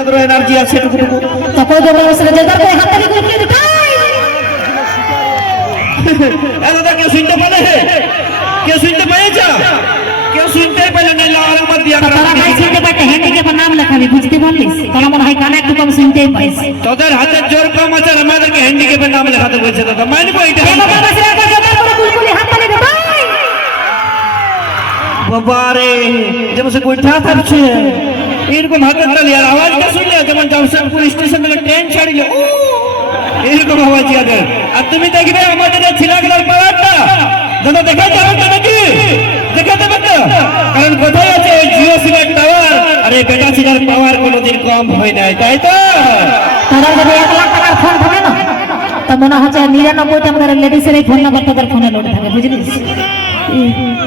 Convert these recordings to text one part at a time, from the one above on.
যাদের এনার্জি আছে তোমরা এ দাদা কেউ শুনতে পারে কেউ শুনতে পেয়েছ? কেউ শুনতে পেলে না? লাল দিয়া তোরা শুনতে হ্যান্ডিক্যাপের নাম লেখাবি বুঝতে পারলিস? তোরা মনে হয় কানে একটু কম শুনতেই পাইস তোদের হাতে জোর কম আছে আমাদেরকে হ্যান্ডিক্যাপের নাম লেখাতে বলছে দাদা। মানবো এটা? বাবা বাবারে যেমন সে গোইঠা থাকছে। এরকম হাতে আর আওয়াজটা শুনলে যেমন জামশেদপুর স্টেশন থেকে ট্রেন ছাড়িলে। এরকম আওয়াজ ইয়াদের আর তুমি দেখবে আমাদের ছিলাগলার পাওয়ারটা দাদা দেখা যাবে তো নাকি? দেখা তো। কারণ কোথায় আছে জিও সিমের টাওয়ার? আর এই বেটা ছিলার পাওয়ার কোনোদিন কম হয় নাই তাই তো? তোদের যদি এক লাখ টাকার ফোন থাকে না তো মনে হচ্ছে নিরানব্বইটা আমাদের লেডিসের এই ফোন নাম্বার তোদের ফোনে লোড থাকে বুঝলিস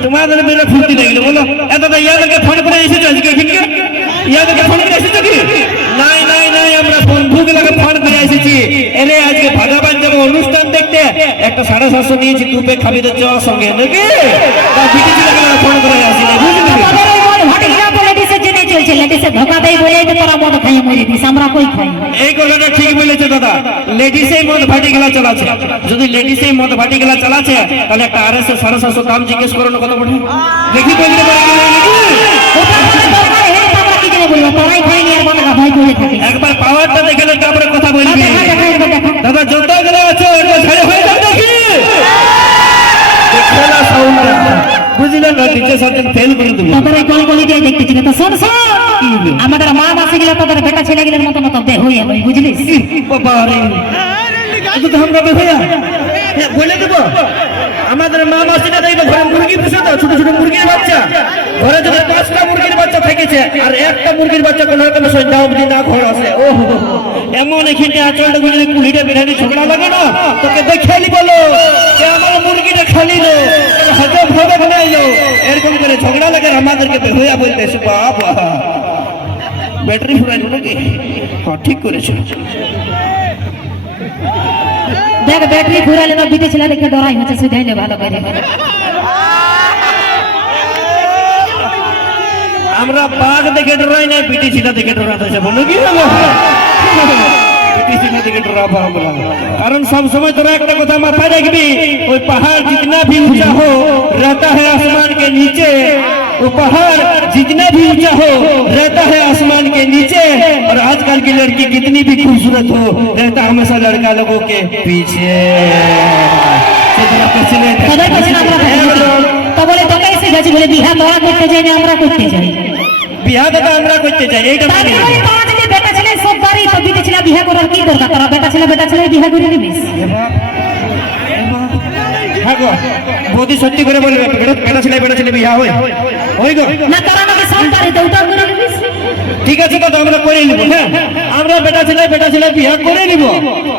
তোমাদের মেরে ফুর্তি লাগল বলো। এত ইয়াদেরকে ফোন করে এসেছ আজকে এখানকে ইয়াদেরকে ফোন করে এসেছ কি? নাই নাই নাই আমরা বন্ধুগুলোকে ফোন করে এসেছি। এনে আজকে ভাগাবান যাব অনুষ্ঠান দেখতে একটা সাড়ে সাতশো নিয়েছি দুপে খাবি তো চ সঙ্গে নাকি? ফোন করে আসি বলে এই কথাটা ঠিক বলেছে দাদা। লেডিসেই মদ ভাটি খেলা চালাচ্ছে। যদি লেডিসেই মদ ভাটি খেলা চালাচ্ছে তাহলে একটা আর এস সাড়ে সাতশো দাম জিজ্ঞেস করো না কত দেখি বলতে পারি বলব তোরাই খাইনি আর ভয় করে থাকিস একবার পাওয়ারটা দেখালে তারপরে কথা বলবি। দেখা দেখা দাদা যত গেলে আছো একবার ছেড়ে হয়ে যাও দেখি। খেলা সাউন্ড বুঝলেন না টিচার সাবজেক্ট ফেল করে দেবো। তোদের এই গলি দিয়ে দেখতেছি তো শোন শোন আমাদের মা মাসি গেলে তোদের বেটা ছেলে গেলের মতো মতো হয়ে যাবে বাবা রে। এটা তো আমরা বেহয়া। বলে দেবো। আমাদের মা মাসিরা দেখবে ঘরে মুরগি পুষে তো ছোট ছোট মুরগির বাচ্চা। ঘরে যদি পাঁচটা মুরগির থেকেছে আর একটা মুরগির বাচ্চা কোনো রকম সন্ধ্যা অবধি না ঘর আসে ও। এমন এখানে আচলটা গুলি কুলিটা বিরানি ঝগড়া লাগে না? তোকে দেখে বলো আমার মুরগিটা খালি লো এলো এরকম করে ঝগড়া লাগে আমাদেরকে বেহয়া বলতেছে ব্যাটারি হ্যাঁ ঠিক করেছ। দেখ, ব্যাটারি ঘুরালে না দেখে ডরাই, হচ্ছে সুধাইলে ভালো করে। আমরা বাঘ দেখে ডরাই নাই পিটি সিটা দেখে ডরাতে আছে বলো কি হলো পিটি সিটা দেখে ডরাবো আমরা কারণ সব সময় তোরা একটা কথা মাথায় রাখবি ওই পাহাড় जितना भी ऊंचा हो रहता है आसमान के नीचे वो पहाड़ जितना भी ऊंचा हो रहता है आसमान के नीचे और आजकल की लड़की कितनी भी खूबसूरत हो रहता हमेशा लड़का लोगों के पीछे সেটা পেছনে তোদের কাছে না আমরা তো বলে তোকে এসে গেছি বলে বিহা তোরা করতে যাই না আমরা করতে যাই বিয়া দাদা আমরা করতে চাই এইটা মানি। বেটা ছেলে সব বাড়ি তো বিটে ছেলে বিহা করার কি দরকার? তোরা বেটা ছেলে বেটা ছেলে বিহা করে নিবিস বৌদি সত্যি করে বলবে বেটা ছেলে বেটা ছেলে বিয়া হয়। ওই গো। না তোরা নাকি সব বাড়ি তো করে নিবিস ঠিক আছে দাদা আমরা করে নিব হ্যাঁ? আমরা বেটা ছেলে বেটা ছেলে বিয়া করে নিব।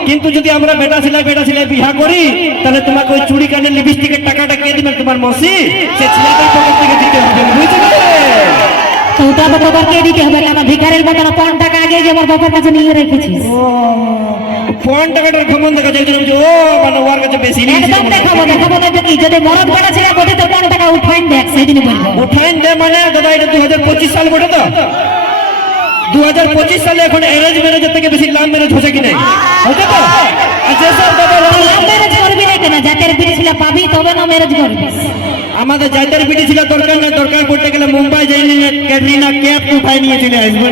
কিন্তু যদি আমরা বেটা ছেলে বেটা ছেলে বিয়া করি তাহলে তোমাকে ওই চুড়ি কানের লিপস্টিকের টাকাটা কে দিবেন তোমার মসি? সে ছেলেটার পকেট থেকে দিতে হবে বুঝলে তো ওটা তো তোদেরকে দিতে হবে কেন ভিখারির মতন পাঁচ টাকা আগে যে আমার বাবার কাছে নিয়ে রেখেছিস। ফোন টাকাটার ক্ষমন দেখা যায় যে ও মানে ওর কাছে বেশি নিয়েছে একদম দেখাবো দেখাবো না তো কি? যদি মরদ বেটা ছেলে বটে তো কোন টাকা উঠাইন দেখ সেদিন বলব। উঠাইন দে মানে দাদা এটা দু হাজার পঁচিশ সাল বটে তো? দু হাজার পঁচিশ সালে এখন অ্যারেঞ্জ ম্যারেজের থেকে বেশি লাভ ম্যারেজ হচ্ছে কি নাই? হচ্ছে তো? আর যেসব দাদা লাভ লাভ ম্যারেজ করবি না কেন? জাতের বিড়ি ছিল পাবি তবে না ম্যারেজ করবি। আমাদের জাতের বিটি ছিল দরকার না দরকার পড়তে গেলে মুম্বাই যাই নিয়ে ক্যাটরিনা ক্যাপ উঠাই নিয়ে চলে আসবে?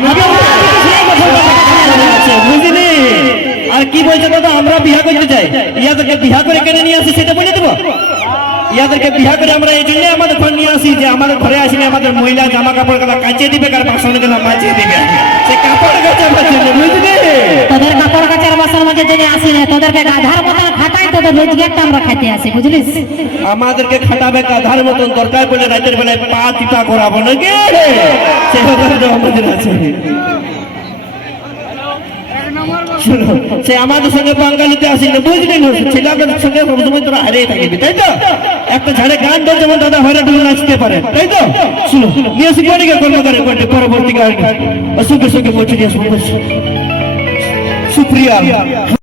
বুঝলি? আর কি বলছে দাদা? আমরা বিয়া করতে চাই। ইয়াদেরকে বিয়া করে কেন নিয়ে আসি সেটা বলে দেবো? ইয়াদেরকে বিয়া করে আমরা এই জন্য আমাদের ঘর নিয়ে আসি যে আমাদের ঘরে আসিনি আমাদের মহিলা জামা কাপড়গুলা কাচিয়ে দিবে কার বাসনগুলা মাছিয়ে দিবে। সে কাপড় কাচে বাঁচিয়ে বুঝলি? তোদের কাপড় কাচার বাসন মাঝে জেনে আসি না তোদেরকে গাধার মতন খাটাই তোদের রোজগারটা আমরা খাইতে আসি বুঝলিস? আমাদেরকে খাটাবে কাধার মতন দরকার পড়লে রাতের বেলায় পা টিপা করাবো নাকি? সে আমাদের আছে। সে আমাদের সঙ্গে বাঙালিতে আসি না? বুঝলি ছেলেদের সঙ্গে সবসময় তোরা হারিয়ে থাকিবি, তাই তো? একটা ঝাড়ে গান ধর যেমন দাদা হরে ডুবে নাচতে পারে, তাই তো? শুনো, নিয়ে আসি পরে কর্ম করে পরবর্তী গান সুখে সুখে পৌঁছে দিয়ে সুপ্রিয়া।